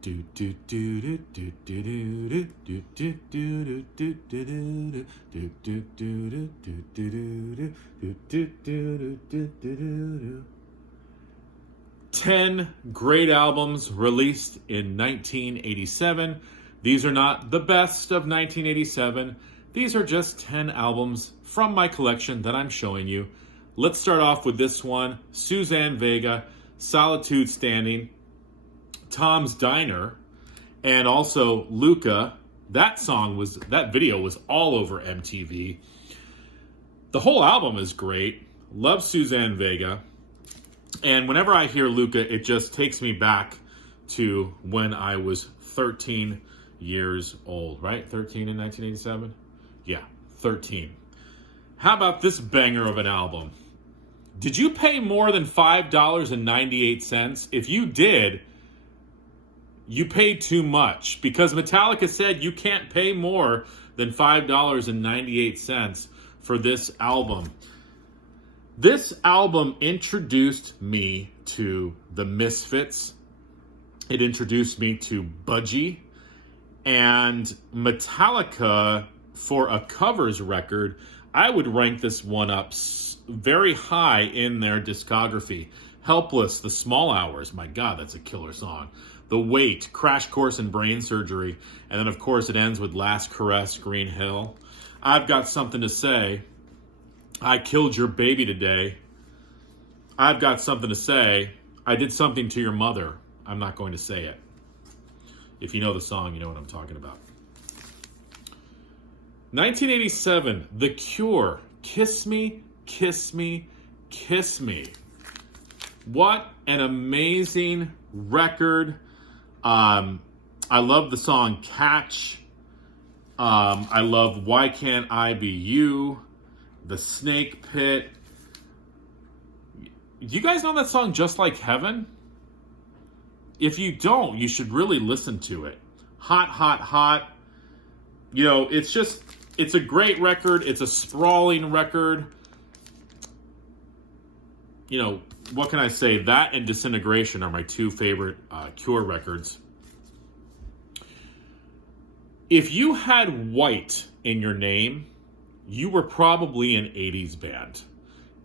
Do do do do do do do do do do do do do do do do do do. 10 great albums released in 1987. These are not the best of 1987. These are just 10 albums from my collection that I'm showing you. Let's start off with this one, Suzanne Vega, Solitude Standing, Tom's Diner, and also Luca. That video was all over MTV. The whole album is great. Love Suzanne Vega. And whenever I hear Luca, it just takes me back to when I was 13 years old, right? 13 in 1987? Yeah, 13. How about this banger of an album? Did you pay more than $5.98? If you did, you paid too much, because Metallica said you can't pay more than $5.98 for this album. This album introduced me to the Misfits. It introduced me to Budgie. And Metallica, for a covers record, I would rank this one up very high in their discography. Helpless, The Small Hours. My God, that's a killer song. The Weight, Crash Course in Brain Surgery. And then, of course, it ends with Last Caress, Green Hill. I've Got Something to Say. I Killed Your Baby Today. I've Got Something to Say. I Did Something to Your Mother. I'm not going to say it. If you know the song, you know what I'm talking about. 1987, The Cure. Kiss Me, Kiss Me, Kiss Me. What an amazing record. I love the song Catch. I love Why Can't I Be You? The Snake Pit. You guys know that song Just Like Heaven? If you don't, you should really listen to it. Hot, Hot, Hot. You know, it's a great record. It's a sprawling record. You know, what can I say? That and Disintegration are my two favorite Cure records. If you had white in your name, you were probably an 80s band.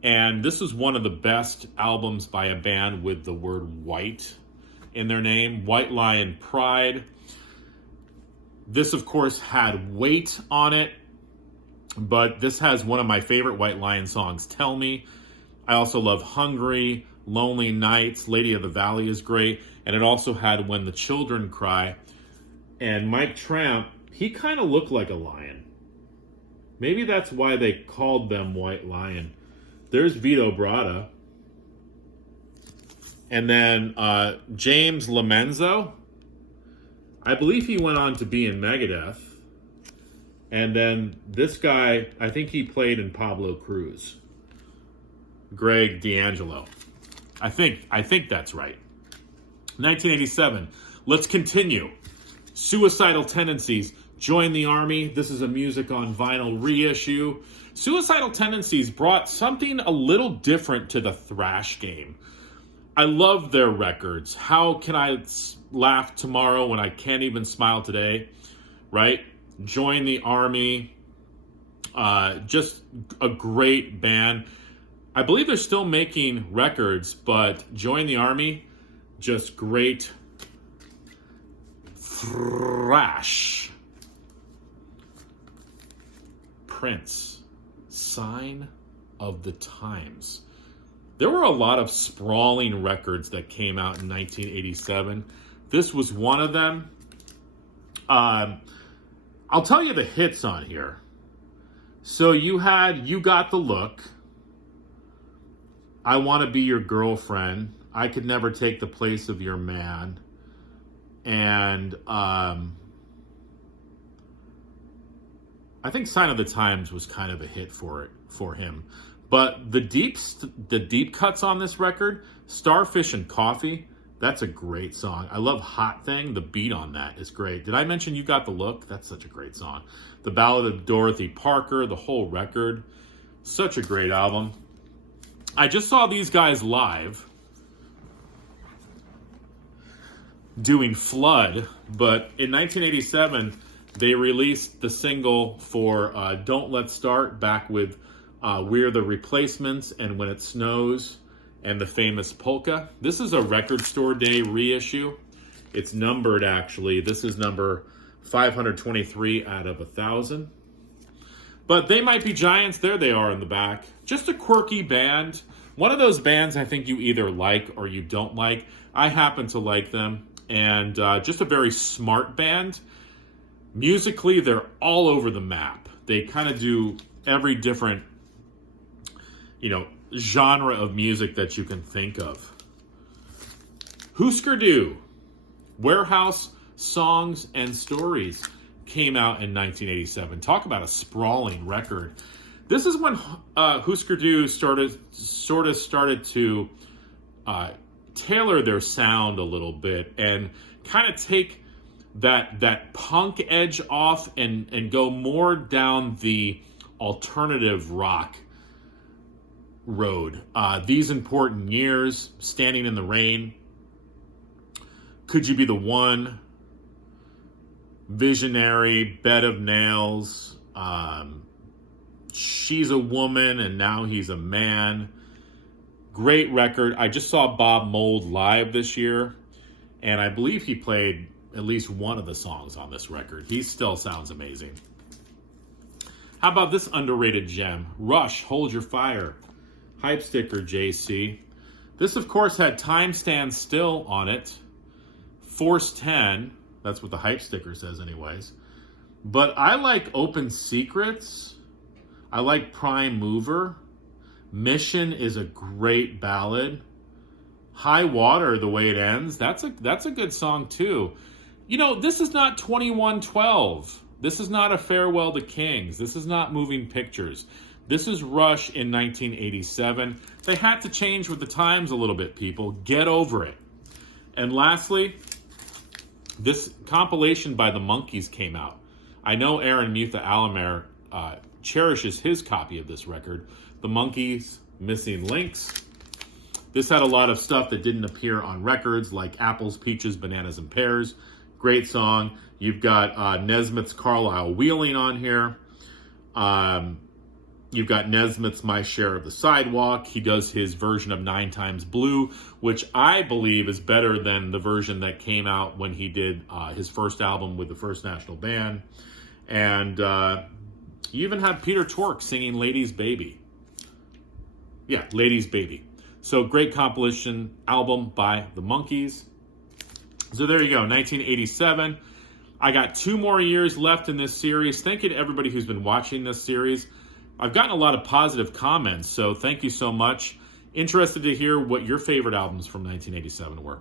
And this is one of the best albums by a band with the word white in their name. White Lion Pride. This, of course, had Weight on it. But this has one of my favorite White Lion songs, Tell Me. I also love Hungry, Lonely Nights, Lady of the Valley is great. And it also had When the Children Cry. And Mike Tramp, he kind of looked like a lion. Maybe that's why they called them White Lion. There's Vito Bratta. And then James Lomenzo. I believe he went on to be in Megadeth. And then this guy, I think he played in Pablo Cruz. Greg D'Angelo. I think that's right. 1987. Let's continue. Suicidal Tendencies. Join the Army. This is a Music on Vinyl reissue. Suicidal Tendencies brought something a little different to the thrash game. I love their records. How Can I Laugh Tomorrow When I Can't Even Smile Today? Right? Join the Army. Just a great band. I believe they're still making records, but Join the Army, just great thrash. Prince, Sign of the Times. There were a lot of sprawling records that came out in 1987. This was one of them. I'll tell you the hits on here. So you had You Got the Look, I Want to Be Your Girlfriend, I Could Never Take the Place of Your Man, and I think Sign of the Times was kind of a hit for him. But the deep cuts on this record, Starfish and Coffee, that's a great song. I love Hot Thing. The beat on that is great. Did I mention You Got the Look? That's such a great song. The Ballad of Dorothy Parker, the whole record. Such a great album. I just saw these guys live. doing Flood, but in 1987, they released the single for Don't Let's Start, back with We're the Replacements and When It Snows and the famous Polka. This is a Record Store Day reissue. It's numbered, actually. This is number 523 out of 1,000. But They Might Be Giants, there they are in the back. Just a quirky band. One of those bands I think you either like or you don't like. I happen to like them. And just a very smart band. Musically, they're all over the map. They kind of do every different, genre of music that you can think of. Husker Du, Warehouse Songs and Stories, came out in 1987. Talk about a sprawling record. This is when Husker Du started to tailor their sound a little bit and kind of take that punk edge off and go more down the alternative rock road. These Important Years, Standing in the Rain, Could You Be the One, Visionary, Bed of Nails, She's a Woman and Now He's a Man. Great record. I just saw Bob Mould live this year, and I believe he played at least one of the songs on this record. He still sounds amazing. How about this underrated gem? Rush, Hold Your Fire. Hype sticker, JC. This, of course, had Time Stands Still on it. Force 10. That's what the hype sticker says anyways. But I like Open Secrets. I like Prime Mover. Mission is a great ballad. High Water, the way it ends, that's a good song too. This is not 2112. This is not A Farewell to Kings. This is not Moving Pictures. This is Rush in 1987. They had to change with the times a little bit, people. Get over it. And lastly, this compilation by the Monkees came out. I know Aaron Mutha Alamere cherishes his copy of this record. The Monkees, Missing Links. This had a lot of stuff that didn't appear on records, like Apples, Peaches, Bananas, and Pears. Great song. You've got Nesmith's Carlisle Wheeling on here. You've got Nesmith's My Share of the Sidewalk. He does his version of 9 Times Blue, which I believe is better than the version that came out when he did his first album with the First National Band. And you even have Peter Tork singing Lady's Baby. Yeah, Lady's Baby. So great compilation album by the Monkees. So there you go, 1987. I got 2 more years left in this series. Thank you to everybody who's been watching this series. I've gotten a lot of positive comments, so thank you so much. Interested to hear what your favorite albums from 1987 were.